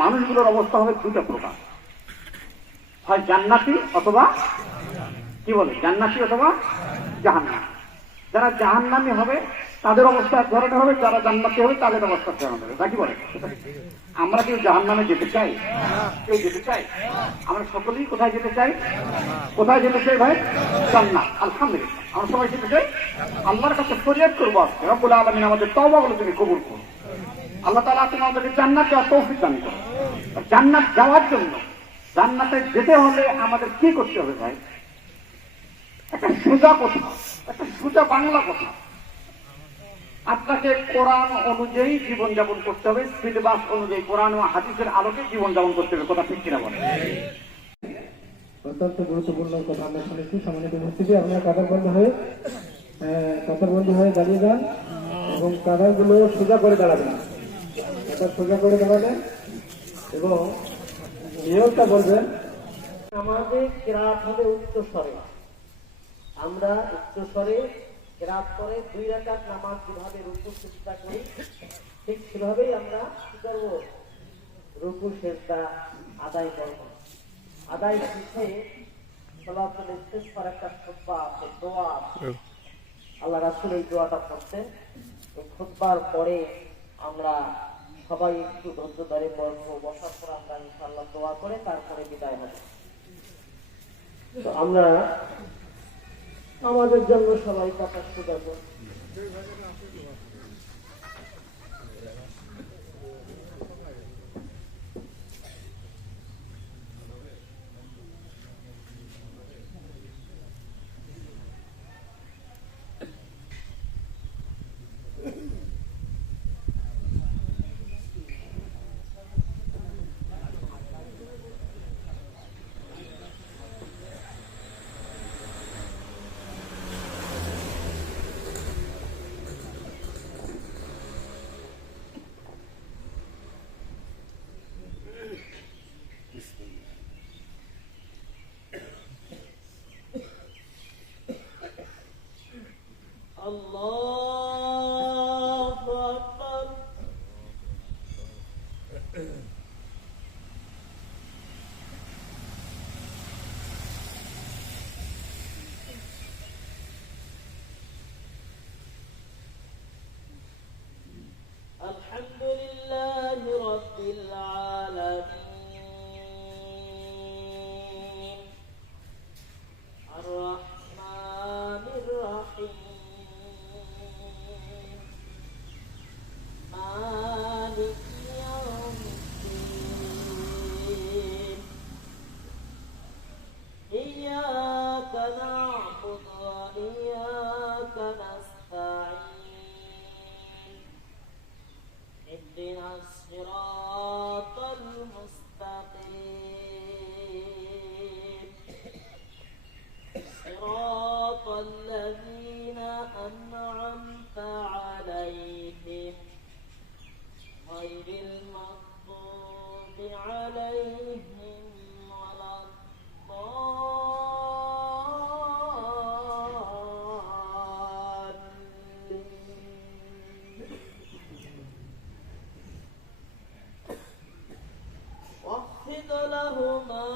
মানুষগুলোর অবস্থা হবে দুইটা প্রকার, হয় জান্নাতি অথবা কি বলে জান্নাতি অথবা জাহান্নামী। যারা জাহান্নামী হবে তাদের অবস্থা এক ধরনের হবে, যারা জান্নাতি হবে তাদের অবস্থা এক ধরনের হবে। কি বলে? আমরা কেউ জাহান্নামে যেতে চাই? কেউ যেতে চাই? আমরা সকলেই কোথায় যেতে চাই? কোথায় যেতে চাই ভাই? জান্নাত। আলহামদুলিল্লাহ আমরা সবাই যেতে চাই। আল্লাহর কাছে ফরিয়াদ করবো আজকে, রব্বুল আলামিন আমাদের তওবাগুলো তুমি কবুল করো। আল্লাহ তাআলা তুমি আমাদেরকে জান্নাত দেওয়ার তৌফিক দান করো। জান্নাত যাওয়ার জন্য, জান্নাতে যেতে হলে আমাদের কি করতে হবে ভাই? একটা সোজা কথা, একটা সোজা বাংলা কথা, আপনাকে কোরআন অনুযায়ী জীবনযাপন করতে হবে, সিলেবাস অনুযায়ী কোরআন ও হাদিসের আলোকে জীবনযাপন করতে হবে। কথা ঠিক কিনা বলেন? অত্যন্ত গুরুত্বপূর্ণ কথা আমরা শুনেছি। সম্মানিত উপস্থিতি, আপনারা কাতারবন্দি হয়ে দাঁড়িয়ে যান এবং কাঁধাগুলো সোজা করে দাঁড়াবেন। সোজা করে দাঁড়াবেন এবং নিয়মটা বলবেন। আমাদের কেরাত হবে উচ্চ স্বরে। আমরা উচ্চ স্বরে কেরাত করে 2 রাকাত নামাজ যেভাবে রুকু সিজদা করি, ঠিক সেভাবেই আমরা কি করব? রুকু সিজদা আদায় করব। আদায় শেষে সালাতুল ইস্তিগফার একটা খুতবা আছে, দোয়া আছে। আল্লাহ রাসূল এই দোয়াটা পড়তেন। এই খুতবার পরে আমরা সবাই একটু ধৈর্য ধরে বসবো, বসার পর আমরা ইনশাআল্লাহ দোয়া করে তারপরে বিদায় হব। তো আমরা আমাদের জন্য সবাই কথা শুনবো। আল্লাহু আকবার। আলহামদুলিল্লাহি রাব্বিল আলামিন আর রাহমানির রাহিম মালিক ইয়াউমিদ্দিন ইয়্যাকা না'বুদু ওয়া ইয়্যাকা নাস্তাঈন ইহদিনাস সিরাতাল মুস্তাকিম সিরাতাল লাযীনা আন'আমতা আলাইহিম গায়রিল মাগদুবি আলাইহিম واخفض لهما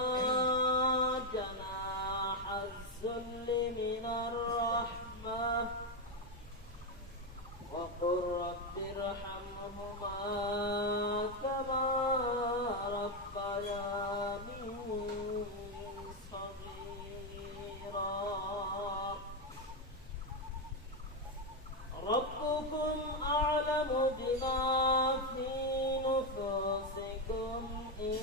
جناح الذل من الرحمة وقل رب ارحمهما كما ربياني صغيرا ربكم أعلم بما في نفوسكم إن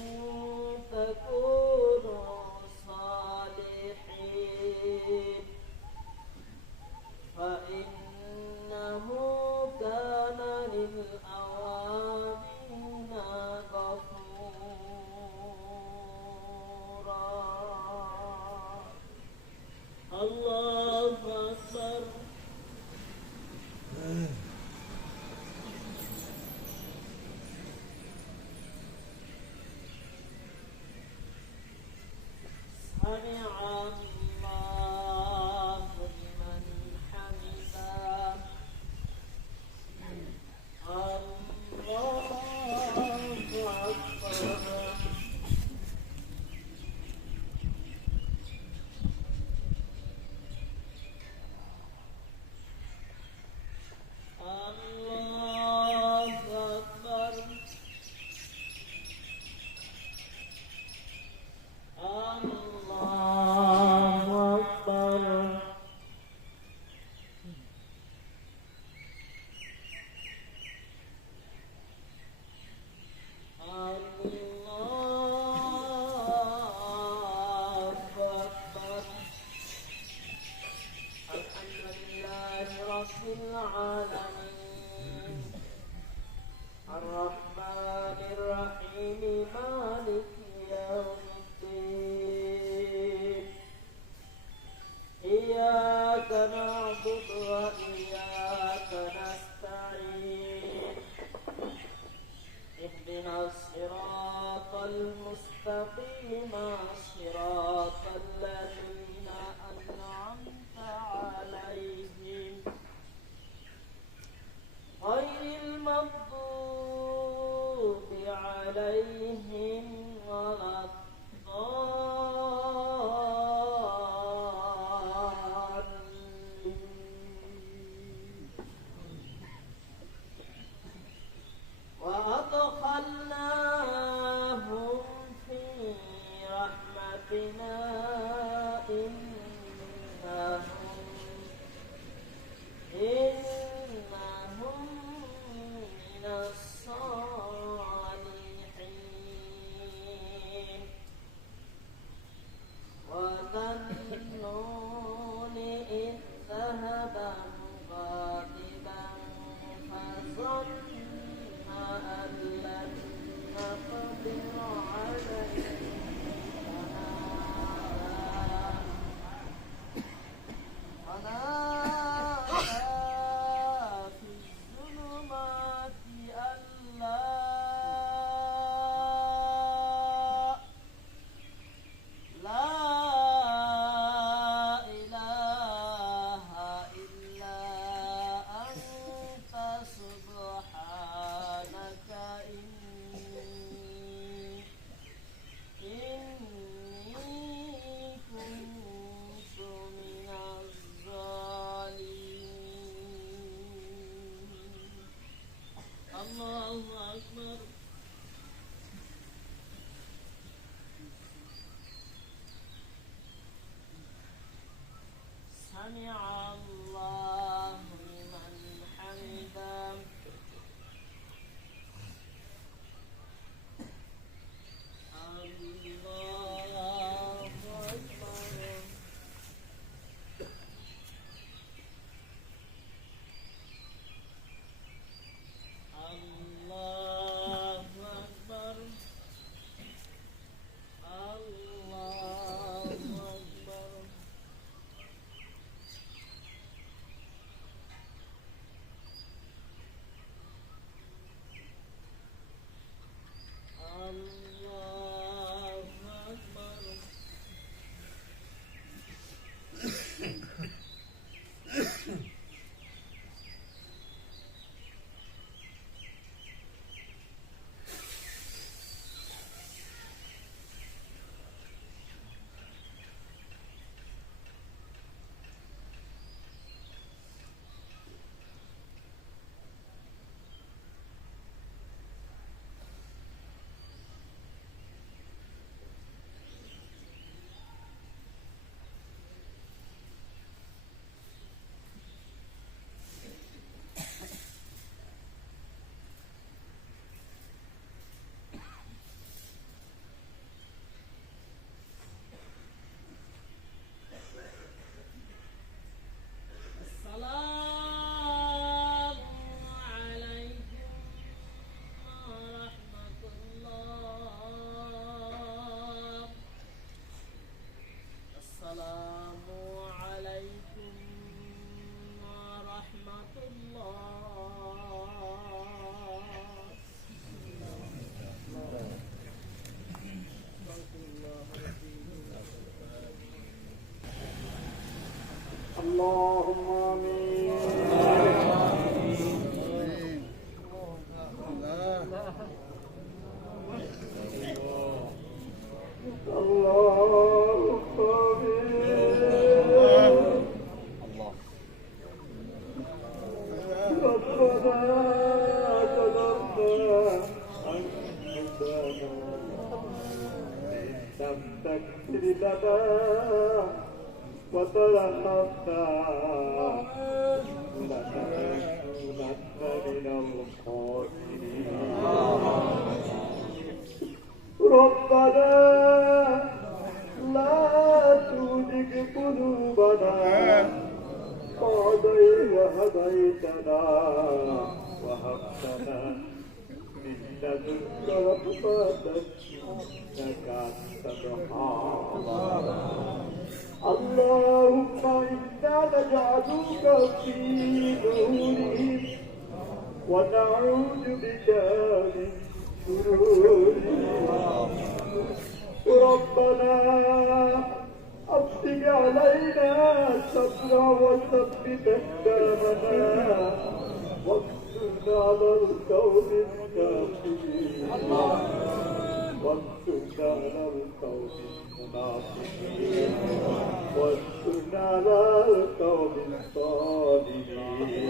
تكونوا صالحين فإنه كان للأوابين غفورا. الله أكبر. سمع الله لمن حمده. الله أكبر. الرحمن الرحيم مالك يوم الدين إياك نعبد وإياك نستعين اهدنا الصراط المستقيم صراط الذين أنعمت عليهم غير المغضوب عليهم ولا الضالين وأدخلناهم في رحمتنا إنهم من الصالحين وذا-النون إذ ذهب مغاضبا فظن أن لن نقدر عليه فنادى في الظلمات أن لا إله إلا أنت سبحانك إني كنت من الظالمين. الله أكبر. سمع الله لمن حمده. الله أكبر. الله أكبر. الله أكبر. الله أكبر. السلام عليكم ورحمة الله. السلام عليكم ورحمة الله. اللهم آمين. تغفر لنا وترحمنا لنكونن من الخاسرين ربنا لا تزغ قلوبنا بعد إذ هديتنا وهب لنا من لدنك رحمة إنك أنت الوهاب اللهم إنا نجعلك في نورهم ونعوذ بك من شرورهم ربنا أفرغ علينا صبرا وثبت أقدامنا وانصرنا على القوم الكافرين وانصرنا على القوم المنافقين وانصرنا على القوم الظالمين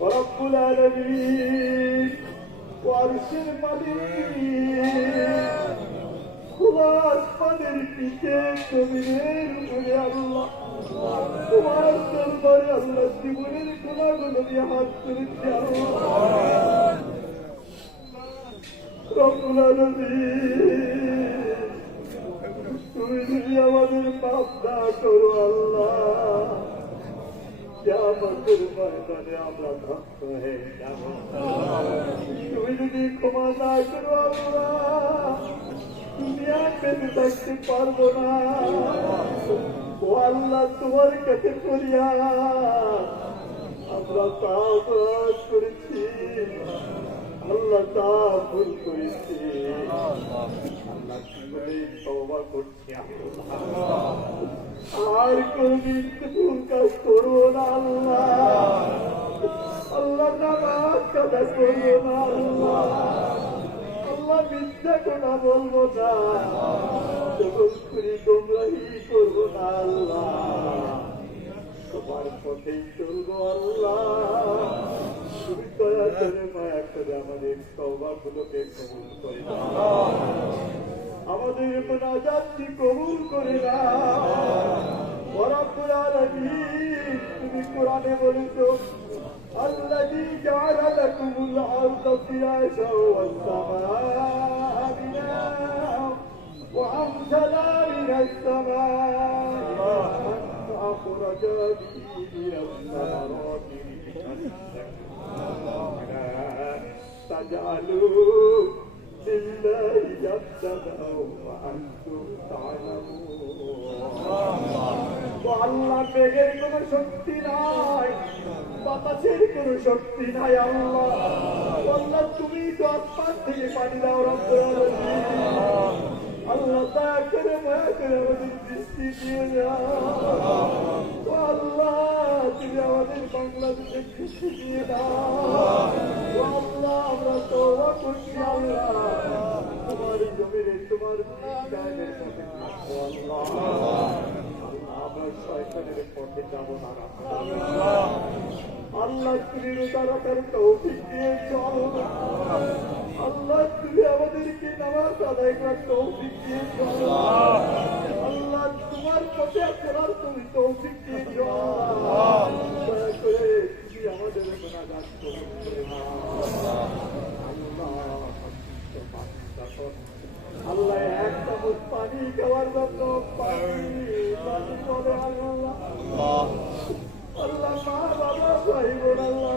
ورب العالمين وعرش المليك خلاص قدر كتاب تبير يا الله তোমার দরবারে আল্লাহ জীবনের গুনাহগুলো নিয়ে হাত তুলেছি আল্লাহ রব্বুল আলামিন তুমি যদি আমাদের পাপ না করো আল্লাহ কিয়ামতের ময়দানে আমরা ধ্বংস হয়ে যাব তুমি যদি ক্ষমা না করো আল্লাহ দুনিয়া পেতে থাকতে পারবো না ও আল্লাহ তোমার কাছে করিয়া আমরা তা অপরাধ করেছি আল্লাহ তা ভুল করেছি আল্লাহ তওবা করছি আর কোনদিন ভুল কাজ করবো না আল্লাহ আল্লাহ নামাজ কাজা করবো না আল্লাহ আল্লাহ মিথ্যা কথা বলবো না গোমরাহি করবো না আল্লাহ তোমার পথেই চলবো আল্লাহ তুমি দয়া করে মায়া করে আমাদের তওবাগুলোকে কবুল করে নাও আমাদের মুনাজাতকে কবুল করে নাও রব্বুল আলামিন তুমি কোরআনে বলেছো الذي جعل لكم الأرض فراشا والسماء بناء وأنزل من السماء ماء فأخرج به من الثمرات تجعلوا لله جسدا وأنتم تعلمون আল্লাহ মেঘের কোন শক্তি নাই বাতাসের কোন শক্তি নাই আল্লাহ আল্লাহ তুমি তো আসমান থেকে পানি দাও রব্বুল আলামিন আল্লাহ দয়া করে মায়া করে আমাদের বৃষ্টি দিয়ে দাও আল্লাহ তুমি আমাদের বাংলাদেশে কৃষি দিয়ে দাও আল্লাহ আমরা তওবা করছি আল্লাহ তোমার জমিনে তোমার কায়েমের পথে থাকবো আল্লাহ আমরা শয়তানের পথে যাব না আল্লাহ তুমি রোজা রাখার তৌফিক দিয়েছো আল্লাহ তুমি আমাদেরকে নামাজ আদায় করার তৌফিক দিয়েছো আল্লাহ তোমার পথে চলার তুমি তৌফিক দিয়েছো দয়া করে তুমি আমাদের গুনাহগার কবুল করে নাও আল্লাহ এক চামচ পানি খাওয়ার জন্য পানি বলে আল্লাহ আল্লাহ মা বাবা ভাই বোন আল্লাহ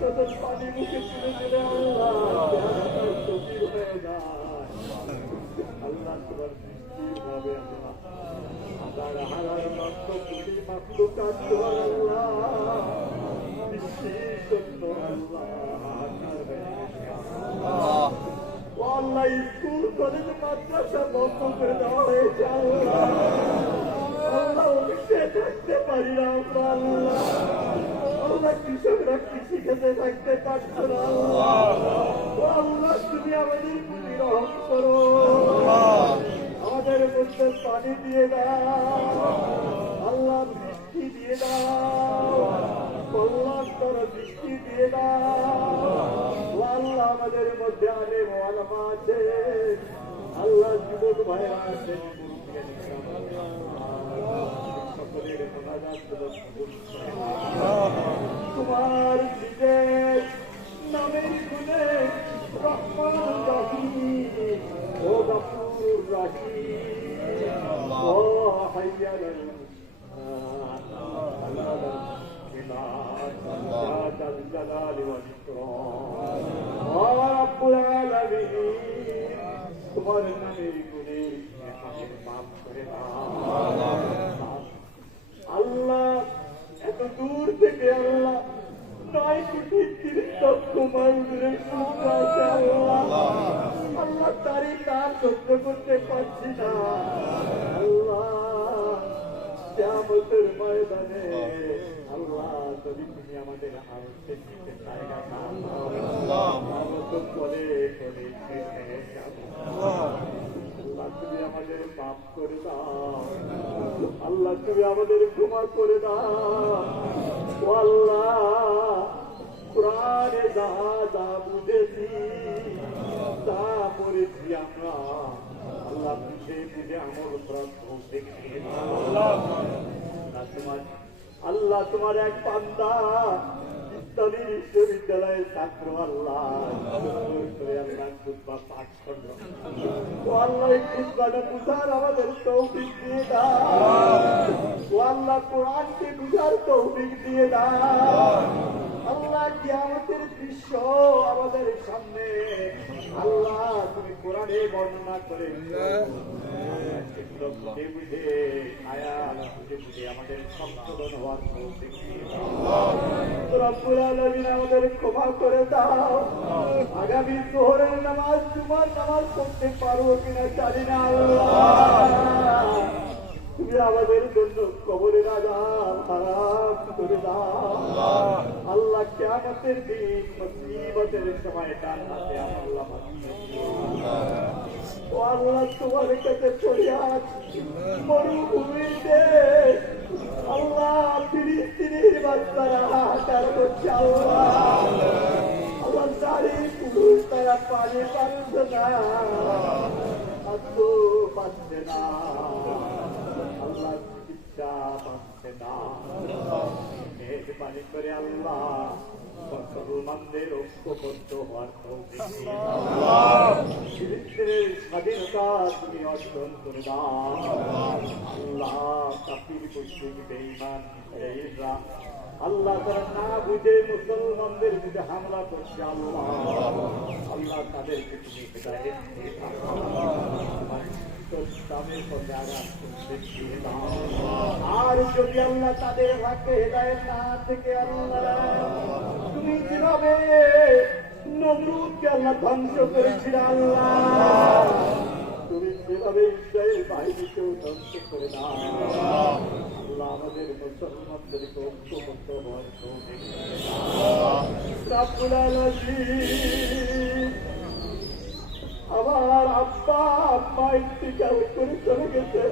তাদের পানি মুখে তুলে দিলে আল্লাহ গভীর হয়ে যায় আল্লাহ তোমার বৃষ্টির ভাবে আল্লাহ হাজার হাজার মাত্র কোটি মাত্র কাজ আল্লাহ বৃষ্টির জন্য আল্লাহ আল্লাহ স্কুল কলেজ মাদ্রাসা বন্ধ করে দেওয়া হয়েছে আল্লাহ আল্লাহ অফিসে থাকতে পারি না আল্লাহ আল্লাহ কৃষকরা কৃষি খেতে থাকতে পারছো না আল্লাহ তুমি আমাদের প্রতি রহম করো আমাদের মধ্যে পানি দিয়ে দাও আল্লাহ বৃষ্টি দিয়ে দাও কল্যাণ করো বৃষ্টি দিয়ে দাও আল্লাহ আমাদের মধ্যে আলেম ওয়ালামা আছে আল্লাহ যুবক ভাইরা আছেন, সকলের মোনাজাত কবুল করেন। তোমার নিজের নামের গুণে রহমান রহিম ও গফুর রহিম ও হাইয়াল الجلال والإكرام رب العالمين তোমার নামের গুণে আমাদের মাফ করে দাও আল্লাহ। এত দূর থেকে আল্লাহ 9 কোটি 30 লক্ষ মানুষের সংখ্যা আছে আল্লাহ। আল্লাহ তারই কাজ সহ্য করতে পারছি না আল্লাহ। কিয়ামতের ময়দানে আল্লাহ যদি তুমি আমাদের আরশে নিচে জায়গা না দাও আমরা তো বলে বলে আল্লাহ তুমি আমাদের মাফ করে দাও আল্লাহ, তুমি আমাদের ক্ষমা করে দাও ও আল্লাহ। কোরআনে যা যা বুঝেছি তা পড়েছি আমরা আল্লাহ, বুঝে বুঝে আমল করার তৌফিক দিয়ে দাও তোমার আল্লাহ। তোমার এক বান্দা ইসলামী বিশ্ববিদ্যালয়ের ছাত্র আল্লাহ খুতবা পাঠ করলো ও আল্লাহ, এই খুতবাটা বুঝার আমাদের তৌফিক দিয়ে দাও ও আল্লাহ। কোরআনকে বুঝার তৌফিক দিয়ে দাও আল্লাহ। কিয়ামতের দৃশ্য আমাদের সামনে আল্লাহ, তুমি কোরআনে বর্ণনা করে বুঝে বুঝে আয়াত বুঝে বুঝে আমাদের সংশোধন হওয়ার তৌফিক দিয়ে দাও রব্বুল আলামিন। আমাদের ক্ষমা করে দাও। আগামী যোহরের নামাজ জুমার নামাজ পড়তে পারবো কিনা জানি না আল্লাহ। তুমি আমাদের জন্য কবরের আযাব হারাম করে দাও আল্লাহ। কিয়ামতের দিন মুসিবতের সময় ডান হাতে আল্লাহ বাঁচিয়ে দিও ও আল্লাহ। তোমার কাছে ফরিয়াদ মরুভূমিতে আল্লাহ ফিলিস্তিনের বাচ্চারা হাহাকার করছে আল্লাহ। আল্লাহ নারী পুরুষ তারা পানি পাচ্ছে না, খাদ্য পাচ্ছে না আল্লাহ, চিকিৎসা পাচ্ছে না। মেহরবানি করে আল্লাহ মুসলমানদের ঐক্যবদ্ধ হওয়ার তৌফিক দিয়ে দাও। ফিলিস্তিনের স্বাধীনতা তুমি অর্জন করে দাও আল্লাহ। কাফির মুশরিক বেঈমান ইসরাঈলরা আল্লাহ তারা না বুঝে মুসলমানদের বিরুদ্ধে হামলা করছে আল্লাহ। আল্লাহ তাদেরকে তুমি হিদায়াত দিয়ে দাও। আর যদি আল্লাহ তাদের ভাগ্যে হেদায়েত না থেকে আল্লাহ, তুমি যেভাবে নমরুদকে আল্লাহ ধ্বংস করেছিল আল্লাহ, তুমি সেভাবে ইসরায়েল বাহিনীকেও ধ্বংস করে দাও আল্লাহ। আমাদের মুসলমানদেরকে ঐক্যবদ্ধ হওয়ার তৌফিক দিয়ে দাও রব্বুল আলামিন। আমার আব্বা আম্মা ইন্তিকাল করে চলে গেছে,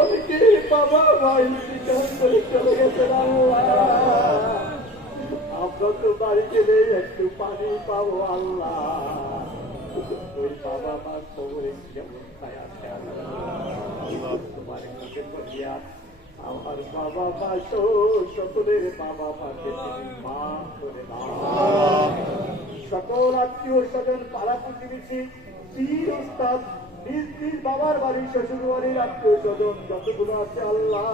অনেকে বাবা মা ইন্তিকাল করে চলে গেছেন আল্লাহ। আমরা তো বাড়ি গেলে একটু পানি পাবো আল্লাহ। ওই বাবা মার খবরে কেমন খায় আছে আল্লাহ, তোমার মুখে বলিয়া আমার বাবা মা সকলের বাবা মাকে তুমি মাফ করে দাও। সকল আত্মীয় স্বজন পাড়া প্রতিবেশী পীর ওস্তাদ নিজ নিজ বাবার বাড়ি শ্বশুর বাড়ির আত্মীয় স্বজন যতগুলো আছে আল্লাহ,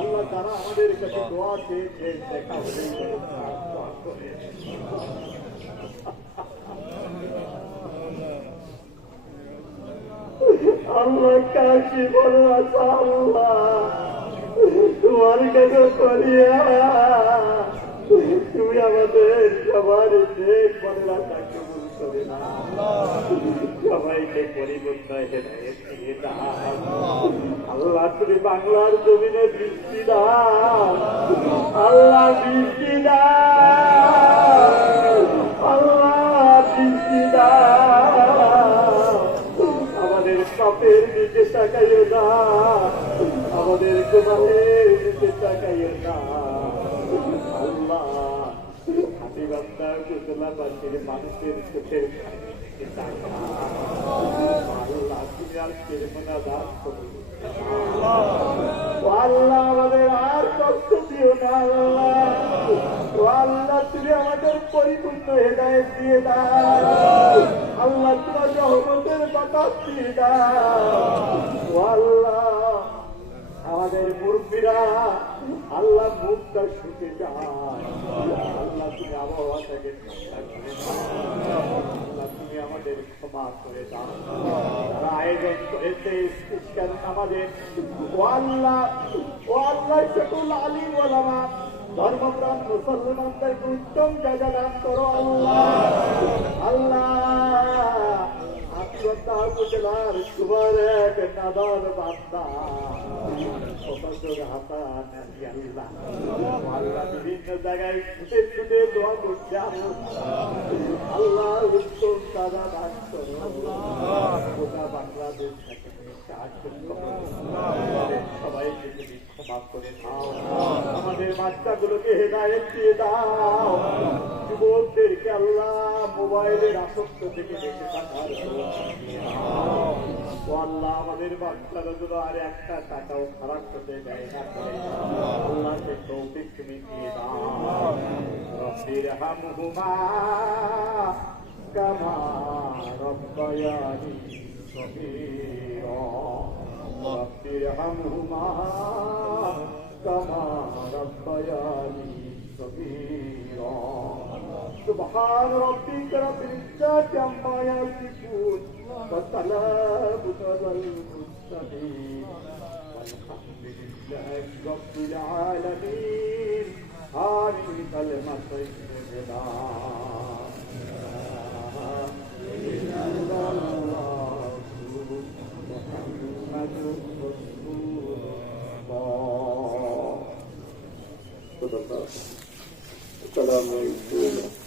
আল্লাহ তারা আমাদের কাছে দোয়া চেয়েছে দেখা হলে আল্লাহ কাশি বলো আল্লাহ তোমার কাছে করিয়া তুমি আমাদের সবার দেশ বলে রাখা করে না, সবাইকে পরিবর্তন হেদায়েত দিয়ে দাও আল্লাহ। তুমি বাংলার জমিনে বৃষ্টি দাও আল্লাহ, বৃষ্টি দাও আল্লাহ, বৃষ্টি দাও। আমাদের পাপের নিচে তাকাইও না, আমাদের গুনাহের নিচে তাকাইও না আল্লাহ। হাতিবান্ধা কুতলাবাসীর মানুষের চোখের আজকের মোনাজাত কবুল করে নাও। ও আল্লাহ আমাদের আর কষ্ট দিও না আল্লাহ। ও আল্লাহ তুমি আমাদের পরিপূর্ণ হেদায়েত দিয়ে দাও আল্লাহ, তোমার রহমতের বাতাস দিয়ে দাও। ও আল্লাহ আমাদের মুরব্বীরা আল্লাহ মুখটা শুকে যায় আল্লাহ, তুমি আবহাওয়াটাকে ঠান্ডা করে দাও আল্লাহ, তুমি আমাদের ক্ষমা করে দাও। তারা আয়োজন করেছে ইশতেশকার নামাজের, ও আল্লাহ সকল আলিম ওলামা ধর্মপ্রাণ মুসলমানদেরকে উত্তম জায়গা দান করো আল্লাহ। আত্মহত্যা উপজেলার সুবার এক নাদার বান্দা আল্লাহ বিভিন্ন জায়গায় ছুটে ছুটে দোয়া করছে আল্লাহ, উত্তম দাদা দান করো গোটা বাংলাদেশ সবাইকে তুমি ক্ষমা করে দাও। আমাদের বাচ্চাগুলোকে হেদায়েত দিয়ে দাও। যুবকদেরকে আল্লাহ মোবাইলের আসক্ত থেকে বেঁচে থাকার ও আল্লাহ আমাদের বাচ্চাগুলো আর একটা টাকাও খারাপ হতে দেয় না করে আল্লাহকে তৌফিক তুমি দিয়ে দাও। রব্বির হামহুমা কামা রব্বায়ানি সগীরা রব্বির হামহুমা কামা রব্বায়ানি সগীরা সুবহান রাব্বিকা রাব্বিল ইজ্জাতি আম্মা ইয়াসিফুন ওয়া সালামুন আলাল মুরসালিন walhamdulillahi rabbil alamin আমিন কালেমা তাইয়্যিবা লা ইলাহা ইল্লাল্লাহ মুহাম্মাদুর রাসূলুল্লাহ। আসসালামু আলাইকুম।